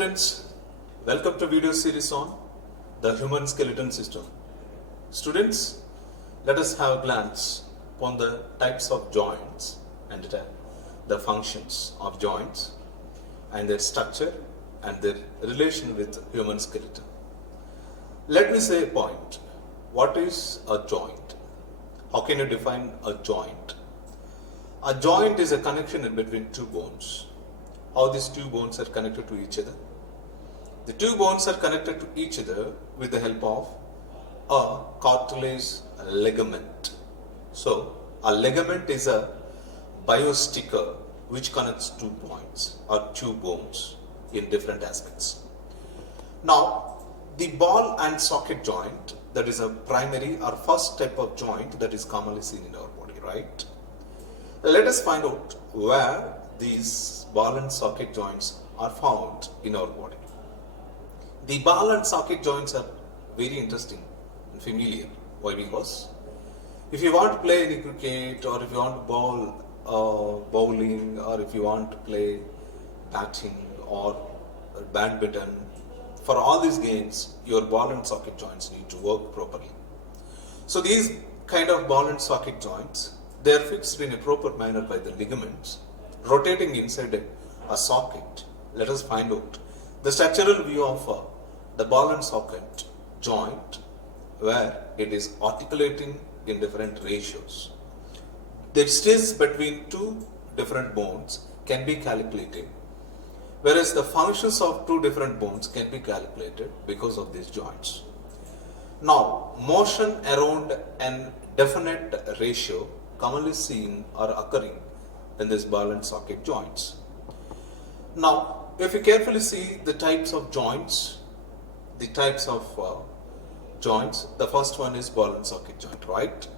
Students, welcome to video series on the human skeleton system. Students, let us have a glance upon the types of joints and the functions of joints and their structure and their relation with human skeleton. Let me say a point. What is a joint? How can you define a joint? A joint is a connection in between two bones. How these two bones are connected to each other? The two bones are connected to each other with the help of a cartilage ligament. So, a ligament is a biosticker which connects two points or two bones in different aspects. Now, the ball and socket joint, that is a primary or first type of joint that is commonly seen in our body, right? Let us find out where these ball and socket joints are found in our body. The ball and socket joints are very interesting and familiar. Why? Because if you want to play any cricket, or if you want to bowl bowling, or if you want to play batting or badminton, for all these games, your ball and socket joints need to work properly. So these kind of ball and socket joints, they are fixed in a proper manner by the ligaments rotating inside a socket. Let us find out the structural view of the ball and socket joint, where it is articulating in different ratios. The distance between two different bones can be calculated, whereas the functions of two different bones can be calculated because of these joints. Now, motion around an definite ratio commonly seen or occurring in this ball and socket joints. Now, if you carefully see the types of joints, the first one is ball and socket joint, right?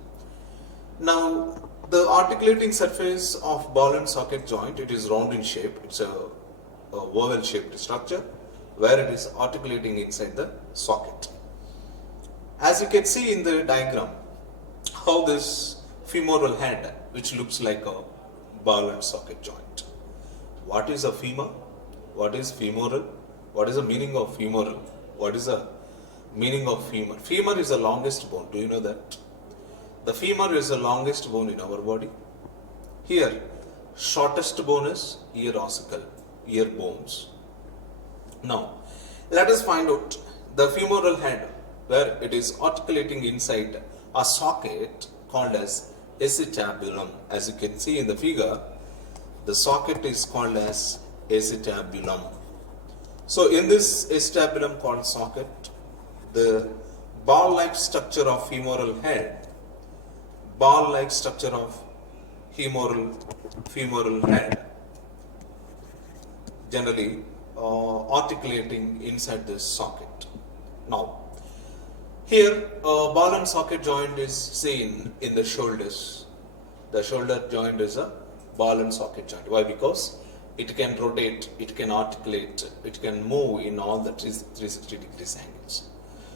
Now, the articulating surface of ball and socket joint, it is round in shape. It's a oval shaped structure where it is articulating inside the socket. As you can see in the diagram, how this femoral head, which looks like a ball and socket joint. What is a femur? What is femoral? What is the meaning of femoral? What is the meaning of femur? Femur is the longest bone. Do you know that? The femur is the longest bone in our body. Here, shortest bone is ear ossicle, ear bones. Now, let us find out the femoral head, where it is articulating inside a socket called as acetabulum. As you can see in the figure, the socket is called as acetabulum. So in this acetabulum called socket, the ball-like structure of femoral head, ball-like structure of femoral head, generally articulating inside this socket. Now, here ball and socket joint is seen in the shoulders. The shoulder joint is a ball and socket joint. Why? Because it can rotate, it can articulate, it can move in all the 360 degrees angles.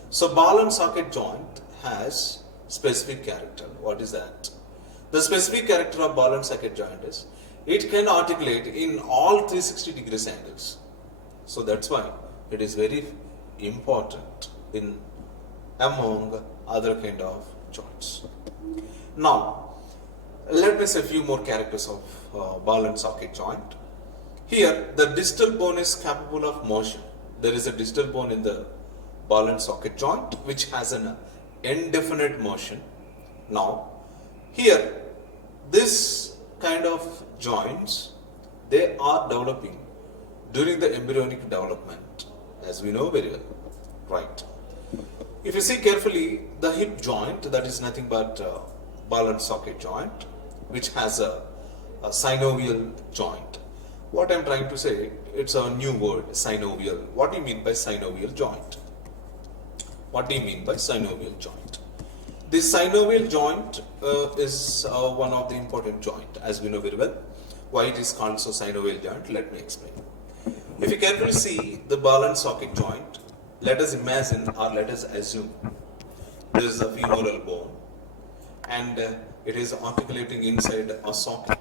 So ball and socket joint has specific character. What is that? The specific character of ball and socket joint is it can articulate in all 360 degrees angles. So that's why it is very important in among other kind of joints. Now, let me say a few more characters of ball and socket joint. Here, the distal bone is capable of motion. There is a distal bone in the ball and socket joint which has an indefinite motion. Now, here, this kind of joints, they are developing during the embryonic development, as we know very well, right? If you see carefully, the hip joint, that is nothing but ball and socket joint, which has a synovial joint. What I am trying to say, it's a new word, synovial. What do you mean by synovial joint? What do you mean by synovial joint? The synovial joint is one of the important joint, as we know very well. Why it is called so synovial joint? Let me explain. If you carefully see the ball and socket joint, let us imagine or let us assume there is a femoral bone and it is articulating inside a socket.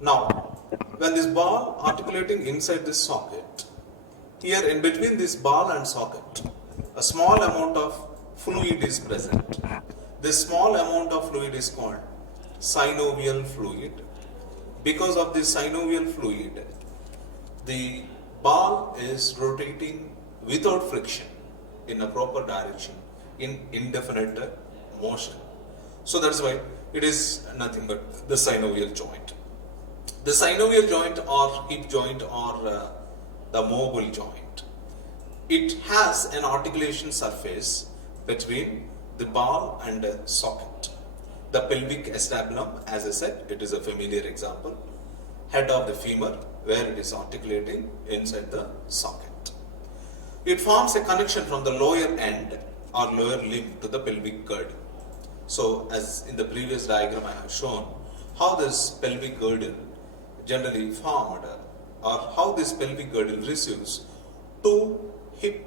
Now, when this ball articulating inside this socket, Here in between this ball and socket, a small amount of fluid is present. This small amount of fluid is called synovial fluid. Because of this synovial fluid, the ball is rotating without friction in a proper direction in indefinite motion. So that's why it is nothing but the synovial joint. The synovial joint or hip joint or the mobile joint. It has an articulation surface between the ball and the socket. The pelvic acetabulum, as I said, it is a familiar example. Head of the femur, where it is articulating inside the socket. It forms a connection from the lower end or lower limb to the pelvic girdle. So, as in the previous diagram I have shown, how this pelvic girdle generally formed or how this pelvic girdle receives two hip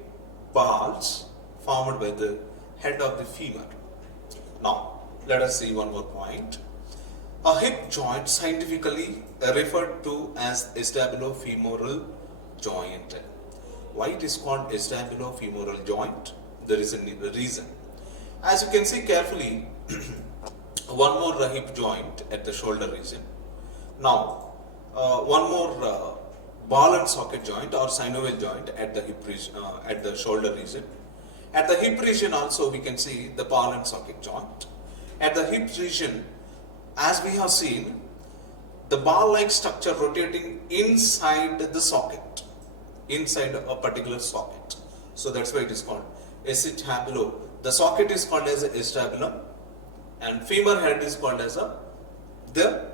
balls formed by the head of the femur. Now, let us see one more point. A hip joint scientifically referred to as acetabulo-femoral joint. Why it is called acetabulo-femoral joint? There is a reason. As you can see carefully, one more hip joint at the shoulder region. Now, one more ball and socket joint or synovial joint at the hip region, at the shoulder region. At the hip region also we can see the ball and socket joint. At the hip region, as we have seen, the ball-like structure rotating inside the socket, inside a particular socket. So that's why it is called acetabulo. The socket is called as acetabulum and femur head is called as the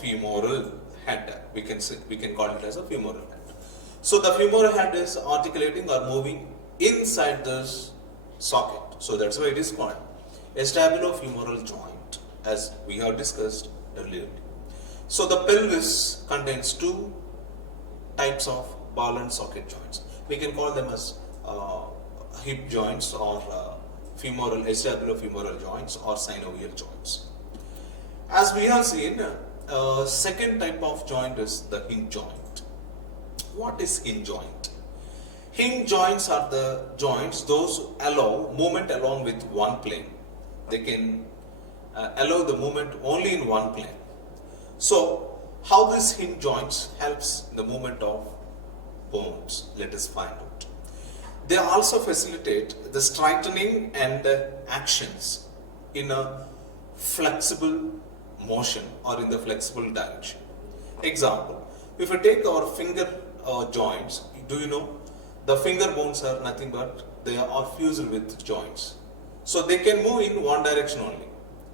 femoral head. We can call it as a femoral head. So the femoral head is articulating or moving inside this socket. So that's why it is called acetabulo-femoral joint, as we have discussed earlier. So the pelvis contains two types of ball and socket joints. We can call them as hip joints or femoral, acetabulo-femoral joints or synovial joints. As we have seen, second type of joint is the hinge joint. What is hinge joint? Hinge joints are the joints those who allow movement along with one plane. They can allow the movement only in one plane. So, how this hinge joints helps in the movement of bones? Let us find out. They also facilitate the straightening and actions in a flexible motion or in the flexible direction. Example, if we take our finger joints, do you know the finger bones are nothing but they are fused with joints. So they can move in one direction only.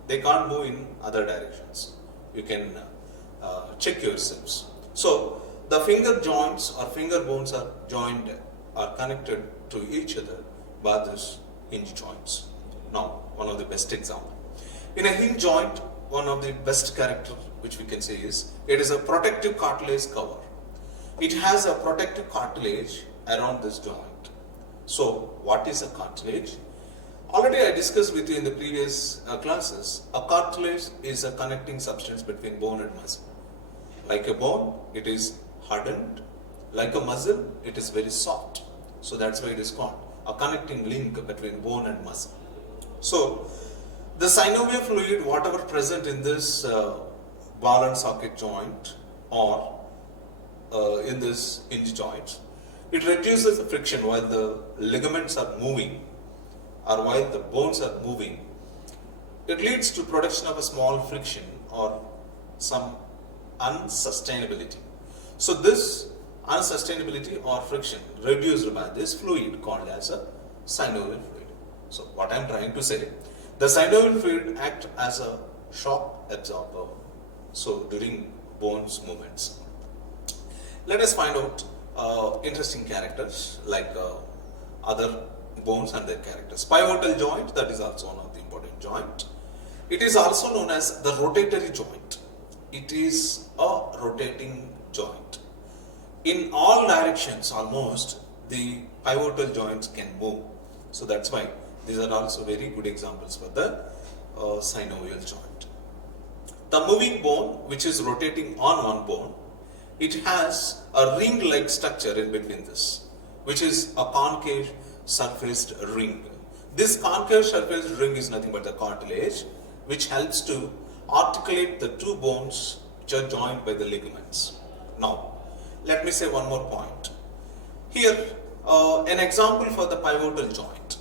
They can't move in other directions. You can check yourselves. So the finger joints or finger bones are joined, are connected to each other by this hinge joints. Now, one of the best example. In a hinge joint, one of the best character which we can say is, it is a protective cartilage cover. It has a protective cartilage around this joint. So, what is a cartilage? Already I discussed with you in the previous classes, a cartilage is a connecting substance between bone and muscle. Like a bone, it is hardened. Like a muscle, it is very soft. So that's why it is called a connecting link between bone and muscle. So the synovial fluid, whatever present in this ball and socket joint or in this hinge joint, it reduces the friction while the ligaments are moving or while the bones are moving. It leads to production of a small friction or some unsustainability. So this unsustainability or friction reduced by this fluid called as a synovial fluid. So what I am trying to say, the synovial fluid acts as a shock absorber, so during bones movements. Let us find out interesting characters like other bones and their characters. Pivotal joint, that is also one of the important joint. It is also known as the rotatory joint. It is a rotating joint. In all directions almost, the pivotal joints can move. So that's why these are also very good examples for the synovial joint. The moving bone, which is rotating on one bone, it has a ring-like structure in between this. which is a concave surfaced ring. This concave surfaced ring is nothing but the cartilage, which helps to articulate the two bones which are joined by the ligaments. Now, let me say one more point. Here, an example for the pivotal joint.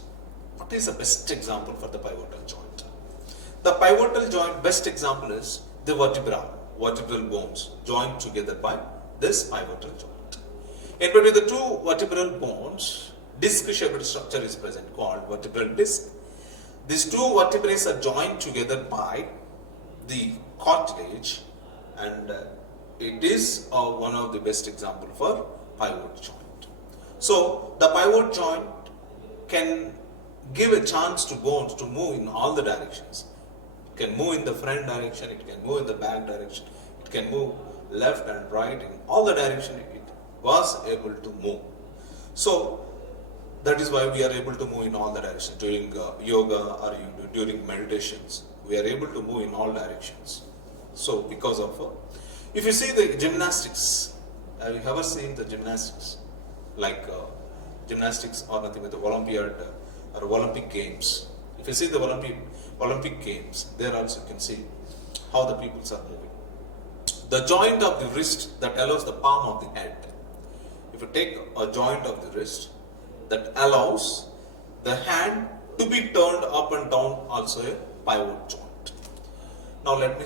What is the best example for the pivotal joint? The pivotal joint best example is the vertebral bones joined together by this pivotal joint. In between the two vertebral bones, disc-shaped structure is present called vertebral disc. These two vertebrae are joined together by the cartilage, and it is one of the best example for pivot joint. So the pivot joint can give a chance to bones to move in all the directions. It can move in the front direction, it can move in the back direction, it can move left and right, in all the directions it was able to move. So that is why we are able to move in all the directions. During yoga or during meditations, we are able to move in all directions. So because of, if you see the gymnastics, have you ever seen the gymnastics? Like gymnastics or nothing but the Olympiad or Olympic Games. If you see the Olympic Games, there also you can see how the peoples are moving. The joint of the wrist that allows the palm of the hand. If you take a joint of the wrist that allows the hand to be turned up and down, also a pivot joint. Now let me